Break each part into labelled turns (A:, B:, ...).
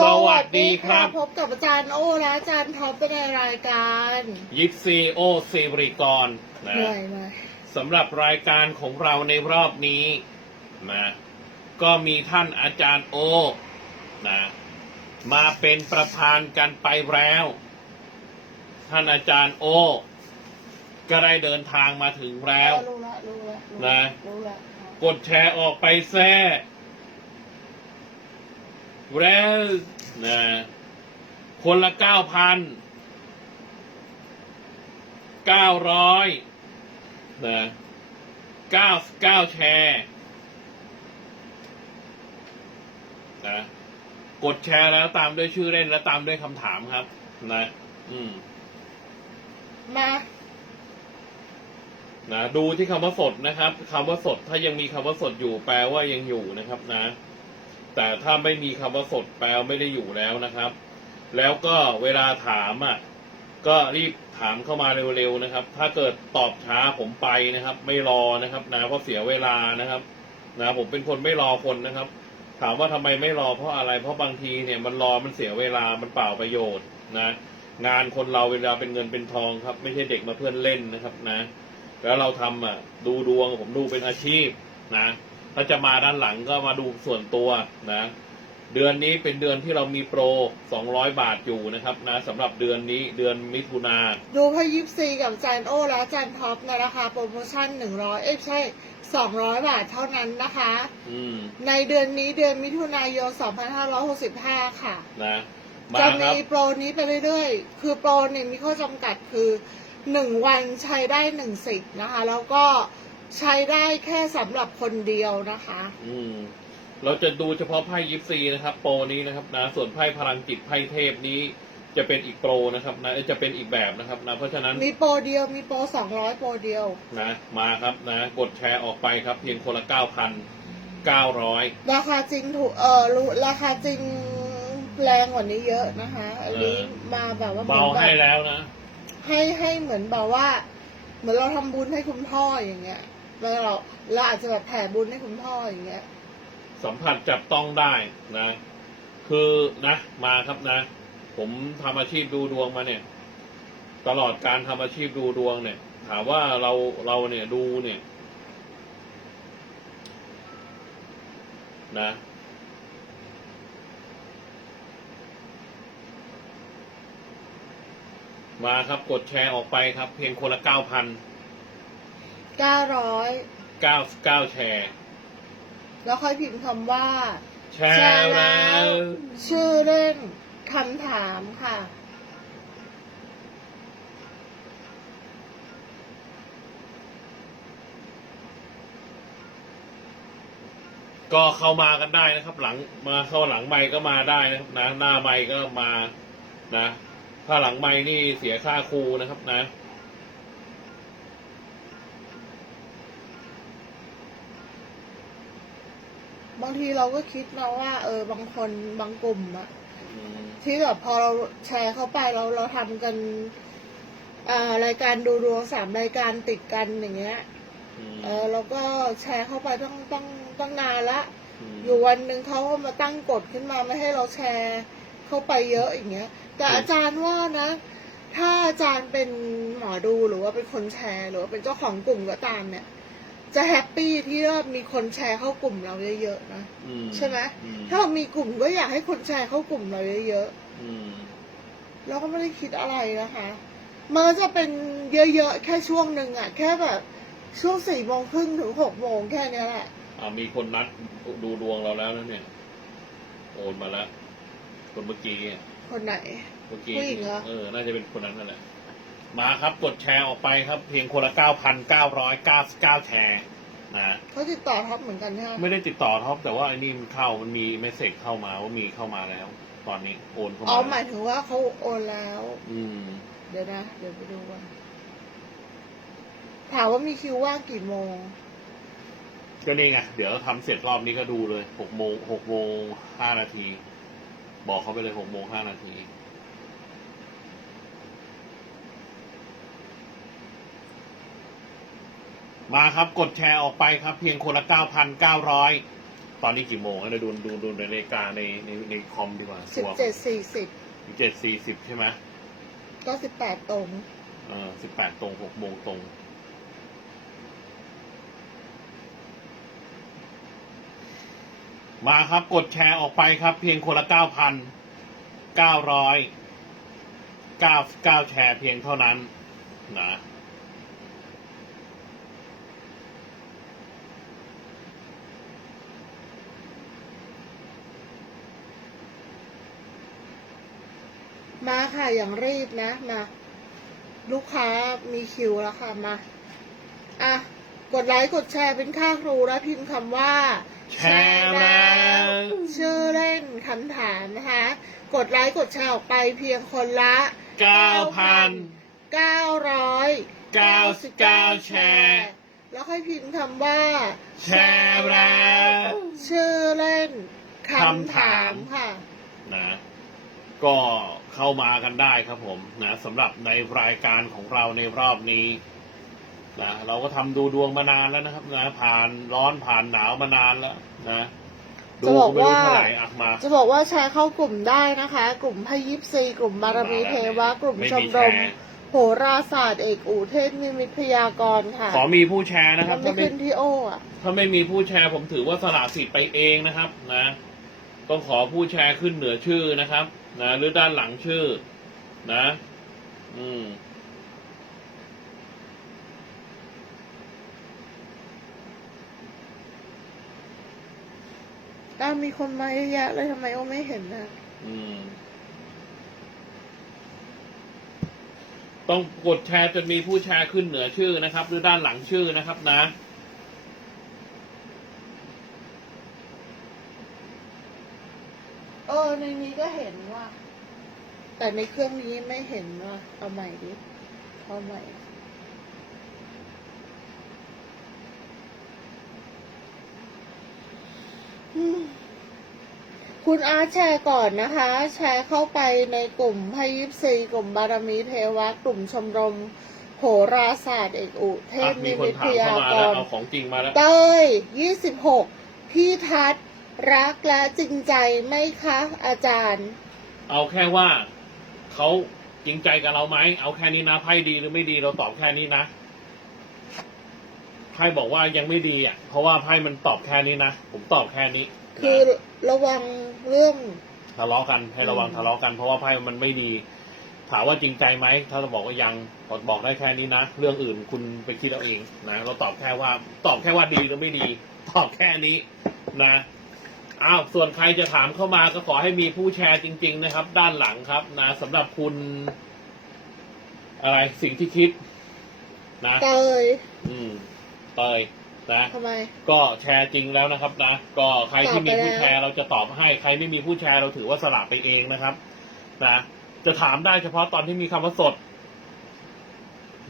A: สวัสดีครับ
B: พบกับอาจารย์โอและอาจารย์ท็อปเป็นในรายการ
A: ยิปซีโอซีบริกรนะ
B: เหนื่อยไหม
A: สำหรับรายการของเราในรอบนี้นะก็มีท่านอาจารย์โอนะมาเป็นประธานกันไปแล้ว ท่านอาจารย์โอ ก็ได้เดินทางมาถึงแล้ว
B: รู้ละรู้ละรู้
A: นะ
B: ละรู้ละ
A: กดแชร์ออกไปแซ่ แล้วนะคนละเก้าพันเก้าร้อยนะเก้าเก้าแชร์นะกดแชร์แล้วตามด้วยชื่อเล่นและตามด้วยคำถามครับ นะ อืม
B: มา
A: นะดูที่คำว่าสดนะครับคำว่าสดถ้ายังมีคำว่าสดอยู่แปลว่ายังอยู่นะครับ นะ แต่ถ้าไม่มีคำว่าสดแปลว่าไม่ได้อยู่แล้วนะครับ แล้วก็เวลาถามอะก็รีบถามเข้ามาเร็วๆนะครับ ถ้าเกิดตอบช้าผมไปนะครับ ไม่รอนะครับนะเพราะเสียเวลานะครับนะผมเป็นคนไม่รอคนนะครับ ถามว่าทำไมไม่รอเพราะอะไร เพราะบางทีเนี่ยมันรอมันเสียเวลามันเปล่าประโยชน์นะ งานคนเราเวลาเป็นเงินเป็นทองครับ ไม่ใช่เด็กมาเพื่อนเล่นนะครับนะ แล้วเราทำอะดูดวงผมดูเป็นอาชีพนะ ถ้าจะมาด้านหลังก็มาดูส่วนตัวนะ เดือนนี้เป็นเดือนที่เรามีโปร 200 บาทอยู่นะครับนะสำหรับเดือนนี้เดือนมิถุนา
B: ดูพยิปซีกับอาจารย์โอและอาจารย์ท็อปในราคาโปรโมชั่นหนึ่งร้อยเอ้ยไม่ใช่สองร้อยบาทเท่านั้นนะคะ
A: อืม
B: ในเดือนนี้เดือนมิถุนายน 2565 ค่ะ
A: นะมา
B: จะ
A: ค
B: มี
A: รับ
B: โปรนี้ไปเรื่อยๆ คือโปรเนี่ยมีข้อจำกัดคือหนึ่งวันใช้ได้หนึ่งสิทธิ์นะคะ แล้วก็ ใช้ได้แค่สำหรับคนเดียวนะคะ
A: อืม เราจะดูเฉพาะไพ่ยิปซีนะครับ โปรนี้นะครับนะส่วนไพ่พลังจิตไพ่เทพนี้ จะเป็นอีกโปรนะครับนะเอ้ยจะเป็นอีกแบบนะครับนะเพราะฉะนั้น
B: มีโปรเดียวมีโปรสองร้อยโปรเดียว
A: นะมาครับนะกดแชร์ออกไปครับ เพียงคนละเก้าพันเก้าร้อย
B: ราคาจริงถูกเออรู้ราคาจริงแรงกว่านี้เยอะนะคะ อันนี้มาแบบว่า
A: เบา
B: หมือนแบบ
A: ให้แล้วนะ
B: ให้ให้เหมือนแบบว่า เหมือนเราทำบุญให้คุณพ่ออย่างเงี้ย แล้วเราเราอาจจะแบบแผ่บุญให้คุณพ่ออย่างเงี้ย
A: สัมผัสจับต้องได้นะ คือนะ มาครับนะ ผมทำอาชีพดูดวงมาเนี่ย ตลอดการทำอาชีพดูดวงเนี่ย ถามว่าเราเราเนี่ยดูเนี่ย นะ มาครับกดแชร์ออกไปครับ เพียงคนละเก้าพัน
B: เก้าร้อย
A: เก้าเก้าแชร์
B: แล้วค่อยพิมพ์คำว่า
A: แชร์แล้ว
B: ชื่อเล่นคำถามค่ะ
A: ก็เข้ามากันได้นะครับ หลังมาเข้าหลังไมค์ก็มาได้นะครับนะ หน้าไมค์ก็มานะ ถ้าหลังไมค์นี่เสียค่าครูนะครับนะา
B: งทีเราก็คิดนะว่า เออบางคนบางกลุ่มอะ
A: อืม
B: ที่แบบพอเราแชร์เข้าไปเราเราทำกันอ่ารายการดูดวงสามรายการติดกันอย่างเงี้ย
A: อืม
B: เออแล้วก็แชร์เข้าไปตั้งตั้งตั้งนานละ
A: ม
B: อยู่วันหนึ่งเขาก็มาตั้งกฎขึ้นมาไม่ให้เราแชร์เข้าไปเยอะอย่างเงี้ย แต่อาจารย์ว่านะ ถ้าอาจารย์เป็นหมอดูหรือว่าเป็นคนแชร์ หรือว่าเป็นเจ้าของกลุ่มก็ตามเนี่ย จะแฮปปี้ที่ว่ามีคนแชร์เข้ากลุ่มเราเยอะๆนะ
A: อื
B: ใช่ไหม
A: อืม
B: ถ้าเรามีกลุ่มก็อยากให้คนแชร์เข้ากลุ่มเราเยอะ
A: อืม
B: ๆเราก็ไม่ได้คิดอะไรนะคะมันก็จะเป็นเยอะๆแค่ช่วงหนึ่งอะแค่แบบช่วงสี่โมงครึ่งถึงหกโมงแค่เนี้ยแหละ
A: อ่ามีคนนัดดูดวงเราแล้วนะเนี่ย โอนมาแล้วคนเมื่อกี้อะ
B: คนไหน
A: เมื่อกี้
B: ผู้หญิงเหรอ
A: เออ น่าจะเป็นคนนั้นนั่นแหละ มาครับกดแชร์ออกไปครับเพียงคนละเก้าพันเก้าร้อยเก้าเก้าแชร์นะ
B: เขาติดต่อท็อปเหมือนกันใช่ไหม
A: ไม่ได้ติดต่อท็อปแต่ว่าไอ้นี่มันเข้ามันมีเมสเซจเข้ามาว่ามีเข้ามาแล้ว ตอนนี้โอนเข้า
B: อ๋อ
A: มา
B: หมายถึงว่าเขาโอนแล้ว
A: อืม
B: เดี๋ยวนะ เดี๋ยวไปดูกันถามว่ามีคิวว่างกี่โมง
A: ก็นี่ไงเดี๋ยวทำเสร็จรอบนี้ก็ดูเลยหกโมงหกโมงห้านาที บอกเขาไปเลยหกโมงห้านาที มาครับกดแชร์ออกไปครับ เพียงคนละเก้าพันเก้าร้อยตอนนี้กี่โมงแล้วเดี๋ยวดูดูดูในนาฬิกาในในในคอมดีกว่า
B: สิบเจ็ดสี่สิบ
A: เจ็ดสี่สิบใช่ไหม
B: ก็สิบแปดตรง
A: เออสิบแปดตรงหกโมงตรงมาครับกดแชร์ออกไปครับ เพียงคนละเก้าพันเก้าร้อยเก้าเก้าแชร์เพียงเท่านั้นนะ
B: มาค่ะอย่างรีบนะมาลูกค้ามีคิวแล้วค่ะมาอะกดไลค์กดแชร์เป็นค่าครูแล้วพิมพ์คำว่า
A: แชร์แล้ว
B: ชื่อเล่นคำถามนะคะ กดไลค์กดแชร์ออกไปเพียงคนละ
A: เก้าพัน
B: เก้าร้อย
A: เก้าสิบเก้าแชร์
B: แล้วค่อยพิมพ์คำว่า
A: แชร์แล้ว
B: ชื่อเล่นคำ
A: คำ
B: ถา
A: ถามม
B: ค่ะ
A: นะ ก็ เข้ามากันได้ครับผมนะสำหรับในรายการของเราในรอบนี้นะเราก็ทำดูดวงมานานแล้วนะครับนะผ่านร้อนผ่านหนาวมานานแล้วนะดู
B: จะบอก
A: ไม่รู้
B: ว่า
A: เท่าไหร่อะมา
B: จะบอกว่าแชร์เข้ากลุ่มได้นะคะ กลุ่มพยิปซีกลุ่มบารมีเทวะ กลุ่ม
A: ไม่
B: ช
A: มี
B: ม
A: แช
B: รม
A: ร์
B: โหราศาสตร์เอกอูเทศนิมิตพยากรณ์ค่ะ
A: ขอมีผู้แชร์นะครับ
B: มันไม่
A: ถ้าไม่
B: ขึ้นที่โออะ
A: ถ้าไม่มีผู้แชร์ผมถือว่าสละสิทธิ์ไปเองนะครับนะ ต้องขอผู้แชร์ขึ้นเหนือชื่อนะครับ นะ หรือด้านหลังชื่อ นะ อืม
B: อ้าวมีคนมาเยอะแยะเลยทำไมโอไม่เห็นนะ
A: อืม ต้องกดแชร์จนมีผู้แชร์ขึ้นเหนือชื่อนะครับ หรือด้านหลังชื่อนะครับนะ
B: เออในนี้ก็เห็นว่า แต่ในเครื่องนี้ไม่เห็นว่าเอาใหม่ดิ เอาใหม่อืมคุณอาร์ตแชร์ก่อนนะคะ แชร์เข้าไปในกลุ่มพยิปซีกลุ่มบารมีเทวะ กลุ่มชมรมโหราศาสตร์เอกอุเท
A: อะ
B: พ
A: มี
B: นิ
A: คน
B: มิต
A: ถา
B: พ
A: ม
B: ยา
A: เข้ามากแล้ว
B: รณ์
A: เอาของจริงมาแล้ว
B: เต้ยยี่สิบหกพี่ทัศน์รักและจริงใจไหมคะอาจารย์
A: เอาแค่ว่า เขาจริงใจกับเราไหมเอาแค่นี้นะไพ่ดีหรือไม่ดีเราตอบแค่นี้นะไพ่บอกว่ายังไม่ดีอะ เพราะว่าไพ่มันตอบแค่นี้นะผมตอบแค่นี้
B: คือ
A: นะ
B: ระวังเรื่อง
A: ทะเลาะกันให้ระวัง
B: อืม
A: ทะเลาะกันเพราะว่าไพ่มันไม่ดี ถามว่าจริงใจไหมถ้าเราบอกว่ายังบอกบอกได้แค่นี้นะเรื่องอื่นคุณไปคิดเอาเองนะเราตอบแค่ว่า ตอบแค่ว่าดีหรือไม่ดี ตอบแค่นี้นะ อ้าวส่วนใครจะถามเข้ามาก็ขอให้มีผู้แชร์จริง ๆ นะครับ ด้านหลังครับนะสำหรับคุณ อะไรสิ่งที่คิด นะ
B: เตย
A: อืมเตยนะ
B: ทำไม
A: ก็แชร์จริงแล้วนะครับนะ ก็ใครที่มีผู้
B: ตอบไปแล้ว
A: แชร์เราจะตอบให้ ใครไม่มีผู้แชร์เราถือว่าสละไปเองนะครับ นะจะถามได้เฉพาะตอนที่มีคำว่าสด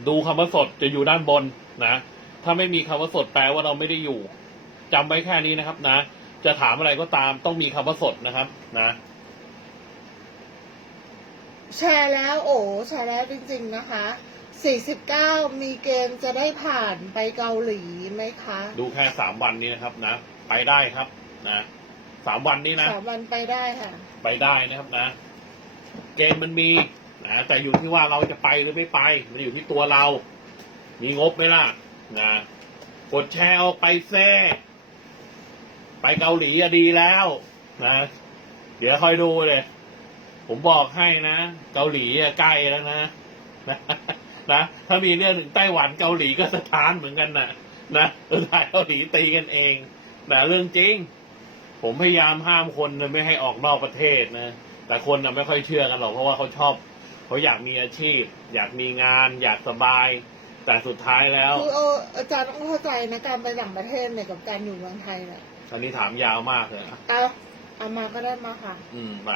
A: ดูคำว่าสดจะอยู่ด้านบนนะ ถ้าไม่มีคำว่าสดแปลว่าเราไม่ได้อยู่จำไว้แค่นี้นะครับนะ จะถามอะไรก็ตามต้องมีคำว่าสดนะครับ นะ
B: แชร์แล้วโอ้แชร์แล้วจริง ๆ นะคะ 49 มีเกณฑ์จะได้ผ่านไปเกาหลีไหมคะ
A: ดูแค่สามวันนี้นะครับ นะไปได้ครับ นะสามวันนี้นะ
B: สามวันไปได้ค่ะ
A: ไปได้นะครับนะ เกณฑ์มันมีนะแต่อยู่ที่ว่าเราจะไปหรือไม่ไปมันอยู่ที่ตัวเรา มีงบไหมล่ะ นะ กดแชร์ออกไปแซ่ ไปเกาหลีอะดีแล้วนะเดี๋ยวคอยดูเลย ผมบอกให้นะ เกาหลีอะใกล้แล้วนะนะถ้ามีเรื่องถึงไต้หวันเกาหลีก็สถานเหมือนกันนะนะเออไทยเกาหลีตีกันเองนะเรื่องจริง ผมพยายามห้ามคนนะไม่ให้ออกนอกประเทศนะแต่คนนะไม่ค่อยเชื่อกันหรอกเพราะว่าเขาชอบเขาอยากมีอาชีพ อยากมีงาน อยากสบาย แต่สุดท้ายแล้ว
B: คืออออาจารย์ต้องเข้าใจนะการไปต่างประเทศเนี่ยกับการอยู่เมืองไทยเนี่ย
A: อันนี้ถามยาวมากเลยอะ
B: เอาเอามาก็ได้มาค่ะ
A: อืมไป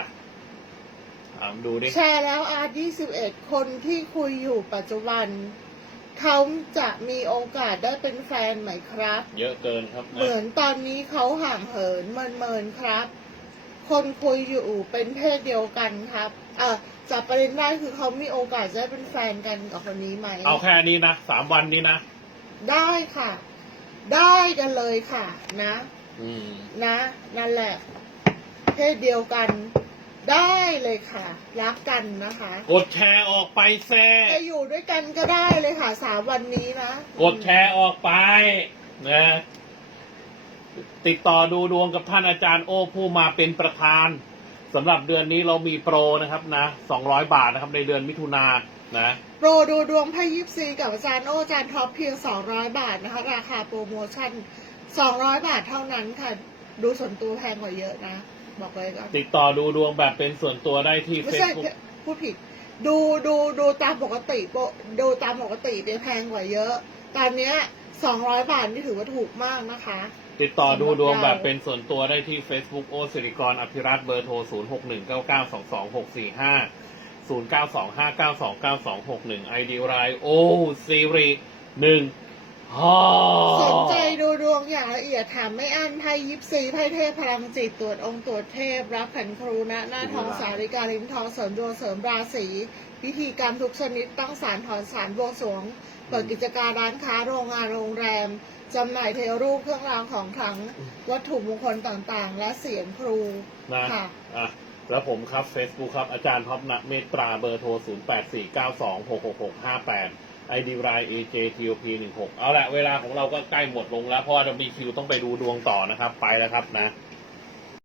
A: ถามดูดิ
B: แชร์แล้วอาร์ต21 คนที่คุยอยู่ปัจจุบัน เขาจะมีโอกาสได้เป็นแฟนไหมครับ
A: เยอะเกินครับ
B: เห
A: นะ
B: มือนตอนนี้เขาห่างเหินเมินเมินๆครับ คนคุยอยู่เป็นเพศเดียวกันครับ เอะจับประเด็นได้คือเขามีโอกาสจะได้เป็นแฟนกันกับคนนี้ไหม
A: เอาแค่นี้นะสามวันนี้นะ
B: ได้ค่ะ ได้กันเลยค่ะ นะ
A: อืม
B: นะ นั่นแหละ เพศเดียวกันได้เลยค่ะ รักกันนะคะ
A: กดแชร์ออกไปแซ่
B: จะอยู่ด้วยกันก็ได้เลยค่ะสามวันนี้นะ
A: กดแชร์ออกไป นะ ติดต่อดูดวงกับท่านอาจารย์โอ้ผู้มาเป็นประธานสำหรับเดือนนี้เรามีโปรนะครับนะ200บาทนะครับในเดือนมิถุนาย นนะ
B: โปรดูดวงไพ่ยิปซีกับอาจารย์โออาจารย์ท็อปเพียง 200 บาทนะคะ ราคาโปรโมชั่น 200 บาทเท่านั้นค่ะ ดูส่วนตัวแพงกว่าเยอะนะ บอกเลยก่อน
A: ติดต่อดูดวงแบบเป็นส่วนตัวได้ที่
B: ไม่ใช่
A: Facebook
B: พูดผิด ดูดูดูตามปกติโปรดูตามปกติเนี่ยแพงกว่าเยอะ ตอนเนี้ย 200 บาทนี่ถือว่าถูกมากนะคะ
A: ติดต่อดูดวงแบบเป็นส่วนตัวได้ที่ Facebook โอสิริกรอภิรัตน์เบอร์โทร 0 6 1 9 9 2 2 6 4 5 0 9 2 5 9 2 9 2 6 1 ID รายโอซีรีหนึ่งฮ่อ
B: สนใจดูดวงอย่างละเอียดถามไม่อั้นไพ่ยิปซีไพ่เทพพลังจิตตรวจองค์ตรวจเทพ รับขันครูณหน้าทองสาริกาลิมทองเสริมดวงเสริมราศีพิธีกรรมทุกชนิดตั้งสารถอนสารบวงสรวงเปิดกิจการร้านค้าโรงงานโรงแรมจำหน่ายเทวรูปเครื่องรางของขลังวัตถุมงคลต่างๆ และเสียงครู
A: นะ
B: ค่ะ
A: อะ แล้วผมครับ Facebook ครับ อาจารย์ท็อปณเมตราเบอร์โทร 0 8 4 9 2 6 6 6 5 8 ID ราย AJTOP 1 6 เอาละเวลาของเราก็ใกล้หมดลงแล้ว เพราะว่าเรามีคิวต้องไปดูดวงต่อนะครับ ไปแล้วครับนะ